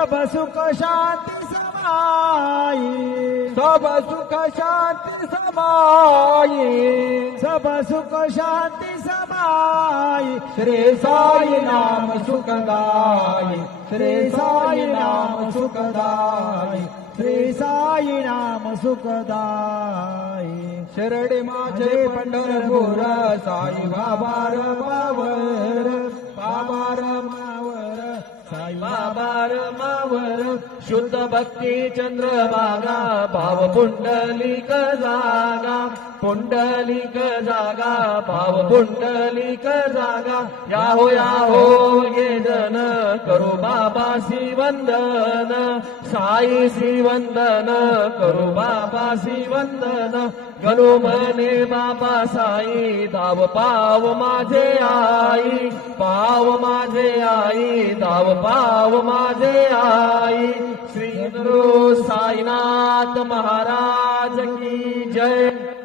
सब सुख शांती समाई, सब सुख शांती समाई, सब सुख शांती समाई, श्री साई नाम सुखदाई, श्री साई नाम सुखदाई, श्री साई नाम सुखदाई. शिरडी माझे पंढरपूर, साई बाबा रमावर, बाबा रमावर, साई बाबा रमावर. शुद्ध भक्ती चंद्रभागा, भाव पुंडलिक जागा, पुंडलिक जागा, भाव पुंडलिक जागा. याहो ये जन, करू बाबासी वंदन, साईसी वंदन, करू बाबासी वंदन. गलो मने बाबा साई, धाव पाव माझे आई, पाव माझे आई, धाव पाव माझे आई. श्री गुरु साईनाथ महाराज की जय.